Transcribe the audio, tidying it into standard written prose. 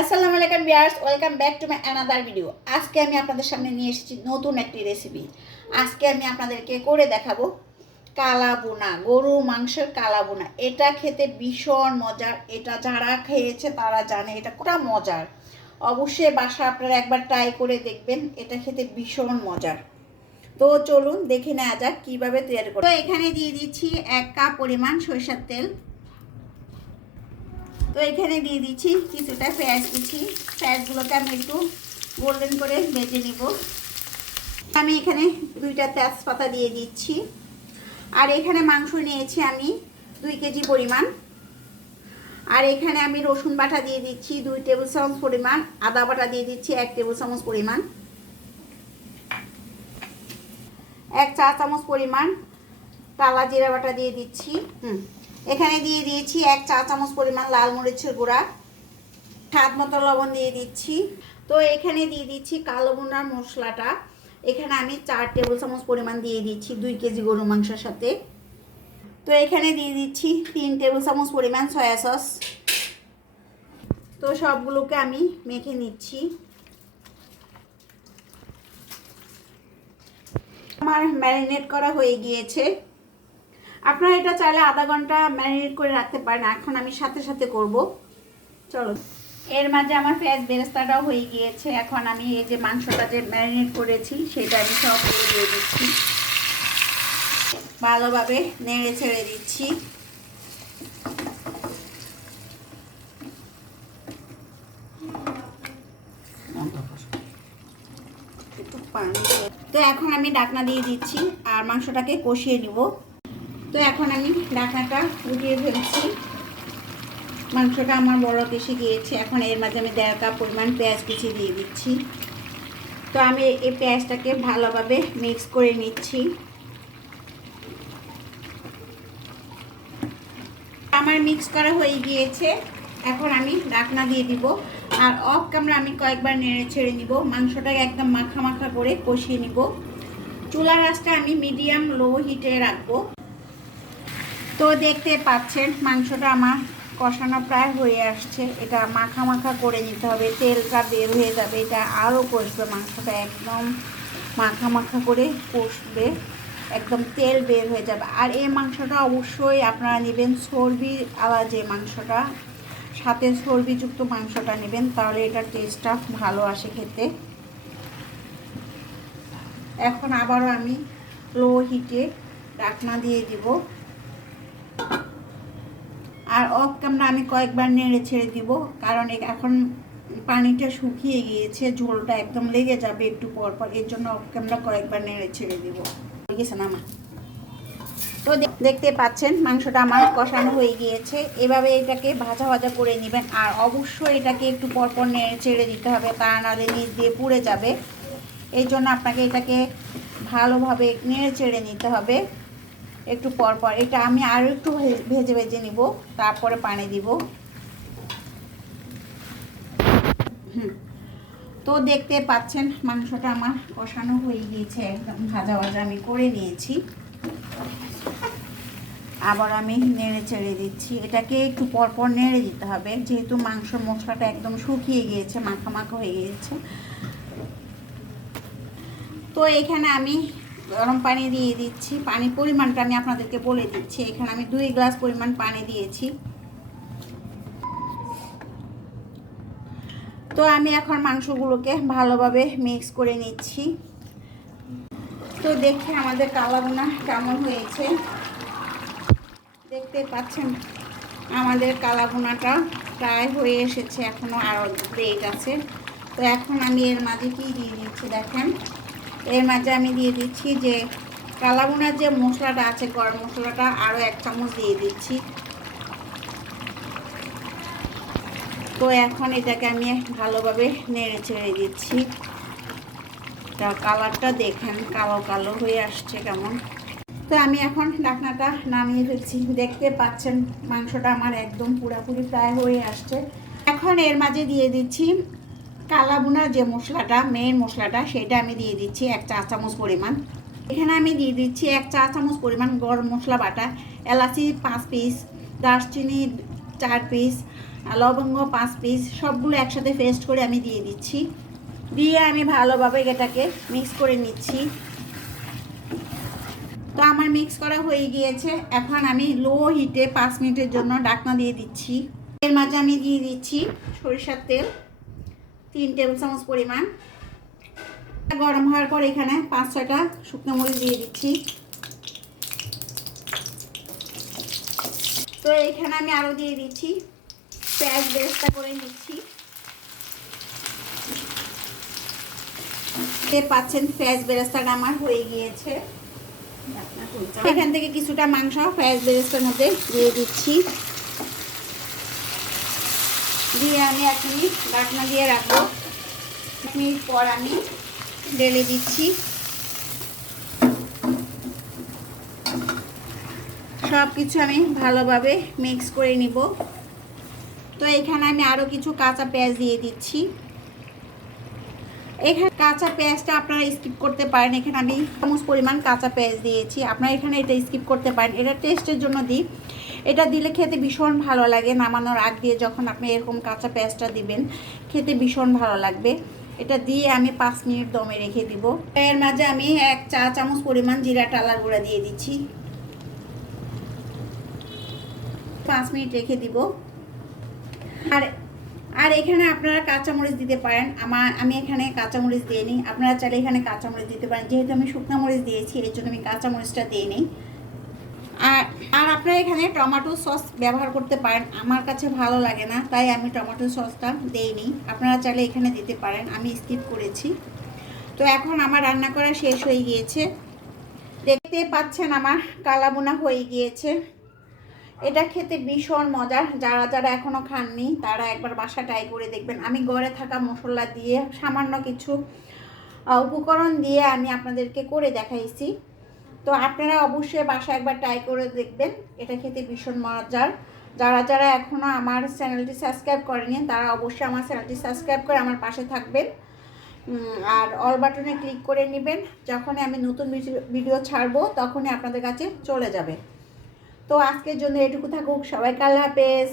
আসসালামু আলাইকুম viewers, welcome back to my another video. আজকে আমি আপনাদের সামনে নিয়ে এসেছি নতুন একটি রেসিপি। আজকে আমি আপনাদেরকে করে দেখাবো কালা বোনা, গরু মাংসের কালা বোনা। এটা খেতে ভীষণ মজার। এটা যারা খেয়েছে তারা জানে এটা কতটা মজার। অবশ্যই বাসা আপনারা একবার ট্রাই করে দেখবেন, এটা খেতে ভীষণ মজার। তো চলুন দেখে নেওয়া যাক কীভাবে তৈরি করব। তো এখানে দিয়ে দিচ্ছি 1 কাপ পরিমাণ সরিষার তেল। তো এখানে দিয়ে দিচ্ছি কিছুটা পেঁয়াজ কুচি। পেঁয়াজগুলোকে আমি একটু গোল্ডেন করে ভেজে নিব। আমি এখানে 2টা তেজপাতা দিয়ে দিচ্ছি। আর এখানে মাংস নিয়েছি আমি 2 কেজি পরিমাণ। আর এখানে আমি রসুন বাটা দিয়ে দিচ্ছি 2 টেবিল চামচ পরিমাণ। আদা বাটা দিয়ে দিচ্ছি 1 টেবিল চামচ পরিমাণ। 1 চা চামচ পরিমাণ কালা জিরা বাটা দিয়ে দিচ্ছি। এখানে দিয়ে দিয়েছি 1 চা চামচ পরিমাণ লাল মরিচের গুঁড়া। স্বাদ মতো লবণ দিয়ে দিচ্ছি। তো এখানে দিয়ে দিচ্ছি কালো বোনার মশলাটা। এখানে আমি 4 টেবিল চামচ পরিমাণ দিয়ে দিচ্ছি 2 কেজি গরু মাংসের সাথে। তো এখানে দিয়ে দিচ্ছি 3 টেবিল চামচ পরিমাণ সয়া সস। তো সবগুলোকে আমি মেখে নিচ্ছি। আমার ম্যারিনেট করা হয়ে গিয়েছে। আপনারা এটা চাইলে আধা ঘন্টা ম্যারিনেট করে রাখতে পারেন। এখন আমি সাথে সাথে করব। চলো, এর মাঝে আমার পেঁয়াজ বেরেস্তাটাও হয়ে গিয়েছে। এখন আমি এই যে মাংসটা যে ম্যারিনেট করেছি সেটা আমি সব দিয়ে দিচ্ছি। ভালোভাবে নেড়ে ছেড়ে দিচ্ছি। তো এখন আমি ঢাকনা দিয়ে দিচ্ছি আর মাংসটাকে কষিয়ে নিব। তো এখন আমি ঢাকনাটা উঠিয়ে ফেলছি। মাংসটা আমার বড় এসে গিয়েছে। এখন এর মাঝে আমি 1.5 কাপ পরিমাণ পেঁয়াজ কুচি দিয়ে দিচ্ছি। তো আমি এই পেঁয়াজটাকে ভালোভাবে মিক্স করে নিচ্ছি। আমার মিক্স করা হয়ে গিয়েছে। এখন আমি ঢাকনা দিয়ে দিব আর অফ ক্যামেরা আমি কয়েকবার নেড়ে ছেড়ে নিব। মাংসটাকে একদম মাখা মাখা করে কষিয়ে নিব। চুলার আঁচটা আমি মিডিয়াম লো হিটে রাখবো। তো দেখতে পাচ্ছেন মাংসটা আমার কষানো প্রায় হয়ে আসছে। এটা মাখা মাখা করে নিতে হবে, তেলটা বের হয়ে যাবে। এটা আরও কষবে, মাংসটা একদম মাখা মাখা করে কষবে, একদম তেল বের হয়ে যাবে। আর এই মাংসটা অবশ্যই আপনারা নেবেন চর্বি আলা যে মাংসটা, সাথে চর্বিযুক্ত মাংসটা নেবেন, তাহলে এটার টেস্টটা ভালো আসে খেতে। এখন আবারও আমি লো হিটে ঢাকনা দিয়ে দিব আর অফ ক্যামেরা আমি কয়েকবার নেড়ে ছেড়ে দিব, কারণ এখন পানিটা শুকিয়ে গিয়েছে, ঝোলটা একদম লেগে যাবে একটু পর পর। এর জন্য অফ ক্যামেরা কয়েকবার নেড়ে ছেড়ে দিব। গেছে না আমার। তো দেখতে পাচ্ছেন মাংসটা আমার কষানো হয়ে গিয়েছে। এভাবে এটাকে ভাজা ভাজা করে নেবেন আর অবশ্যই এটাকে একটু পর পর নেড়ে ছেড়ে দিতে হবে, তা নাহলে নিচ দিয়ে পুড়ে যাবে। এই জন্য আপনাকে এটাকে ভালোভাবে নেড়ে ছেড়ে নিতে হবে একটু পর পর। এটা আমি আরও একটু ভেজে ভেজে নিব, তারপরে পানি দিব। তো দেখতে পাচ্ছেন মাংসটা আমার কষানো হয়ে গিয়েছে, একদম ভাজা ভাজা আমি করে নিয়েছি। আবার আমি নেড়ে ছেড়ে দিচ্ছি। এটাকে একটু পর পর নেড়ে দিতে হবে, যেহেতু মাংস মশলাটা একদম শুকিয়ে গিয়েছে, মাখা মাখা হয়ে গিয়েছে। তো এখানে আমি গরম পানি দিয়ে দিচ্ছি। পানির পরিমাণটা আমি আপনাদেরকে বলে দিচ্ছি। এখানে আমি 2 গ্লাস পরিমাণ পানি দিয়েছি। তো আমি এখন মাংসগুলোকে ভালোভাবে মিক্স করে নিচ্ছি। তো দেখি আমাদের কালা বোনা কেমন হয়েছে। দেখতে পাচ্ছেন আমাদের কালা বোনাটা প্রায় হয়ে এসেছে, এখনও আরও লেট আছে। তো এখন আমি এর মাঝে কি দিয়ে দিচ্ছি দেখেন, এর মাঝে আমি দিয়ে দিচ্ছি যে কালা বোনার যে মশলাটা আছে, গরম মশলাটা আরও 1 চামচ দিয়ে দিচ্ছি। তো এখন এটাকে আমি ভালোভাবে নেড়ে ছেড়ে দিচ্ছি। কালারটা দেখেন কালো কালো হয়ে আসছে কেমন। তো আমি এখন ঢাকনাটা নামিয়ে ফেলছি। দেখতে পাচ্ছেন মাংসটা আমার একদম পুরোপুরি প্রায় হয়ে আসছে। এখন এর মাঝে দিয়ে দিচ্ছি কালা বোনার যে মশলাটা, মেন মশলাটা, সেটা আমি দিয়ে দিচ্ছি 1 চা চামচ পরিমাণ। এখানে আমি দিয়ে দিচ্ছি 1 চা চামচ পরিমাণ গরম মশলা বাটা, এলাচি 5 পিস, দারচিনি 4 পিস, আর লবঙ্গ 5 পিস, সবগুলো একসাথে পেস্ট করে আমি দিয়ে দিচ্ছি। দিয়ে আমি ভালোভাবে এটাকে মিক্স করে নিচ্ছি। তো আমার মিক্স করা হয়ে গিয়েছে। এখন আমি লো হিটে 5 মিনিটের জন্য ঢাকনা দিয়ে দিচ্ছি। এর মাঝে আমি দিয়ে দিচ্ছি সরিষার তেল 3 টেবিল চামচ পরিমাণ। গরম হওয়ার পর এখানে 5-6টা শুকনো মরিচ দিয়ে দিচ্ছি। তো এখানে আমি আরও দিয়ে দিচ্ছি পেঁয়াজ বেরেস্তা করে নিচ্ছি। পাচ্ছেন পেঁয়াজ বেরেস্তাটা আমার হয়ে গিয়েছে। এখান থেকে কিছুটা মাংস পেঁয়াজ বেরেস্তার মধ্যে দিয়ে দিচ্ছি। দিয়ে আমি 1 মিনিট ঢাকনা দিয়ে রাখবো। 1 মিনিট পর আমি ঢেলে দিচ্ছি। সব কিছু আমি ভালোভাবে মিক্স করে নিব। তো এখানে আমি আরও কিছু কাঁচা পেঁয়াজ দিয়ে দিচ্ছি। এখানে কাঁচা পেঁয়াজটা আপনারা স্কিপ করতে পারেন। এখানে আমি চামচ পরিমাণ কাঁচা পেঁয়াজ দিয়েছি, আপনারা এখানে এটা স্কিপ করতে পারেন। এটা টেস্টের জন্য দিই। এটা দিলে খেতে ভীষণ ভালো লাগে। নামানোর আগ দিয়ে যখন আপনি এরকম কাঁচা পেঁয়াজটা দিবেন খেতে ভীষণ ভালো লাগবে। এটা দিয়ে আমি 5 মিনিট দমে রেখে দিব। এর মাঝে আমি 1 চা চামচ পরিমাণ জিরা টালার গুঁড়া দিয়ে দিচ্ছি। 5 মিনিট রেখে দিব। আর এখানে আপনারা কাঁচামরিচ দিতে পারেন। আমি এখানে কাঁচামরিচ দিয়ে নিই, আপনারা চাইলে এখানে কাঁচামরিচ দিতে পারেন। যেহেতু আমি শুকনো মরিচ দিয়েছি এর জন্য আমি কাঁচামরিচটা দিয়ে নিই। আর আপনারা এখানে টমেটো সস ব্যবহার করতে পারেন। আমার কাছে ভালো লাগে না, তাই আমি টমেটো সসটা দেইনি। আপনারা চাইলে এখানে দিতে পারেন, আমি স্কিপ করেছি। তো এখন আমার রান্না করা শেষ হয়ে গিয়েছে। দেখতে পাচ্ছেন আমার কালাবোনা হয়ে গিয়েছে। এটা খেতে ভীষণ মজার। যারা যারা এখনও খাননি তারা একবার বাসা ট্রাই করে দেখবেন। আমি ঘরে থাকা মশলা দিয়ে সামান্য কিছু উপকরণ দিয়ে আমি আপনাদেরকে করে দেখাইছি। তো আপনারা অবশ্যই বাসা একবার ট্রাই করে দেখবেন। এটা খেতে ভীষণ মজার। যারা যারা এখনও আমার চ্যানেলটি সাবস্ক্রাইব করেনি তারা অবশ্যই আমার চ্যানেলটি সাবস্ক্রাইব করে আমার পাশে থাকবেন। আর অল বাটনে ক্লিক করে নেবেন। যখনই আমি নতুন ভিডিও ছাড়বো তখনই আপনাদের কাছে চলে যাবে। তো আজকের জন্য এটুকু থাকুক। সবাইকে আল্লাহ হাফেজ।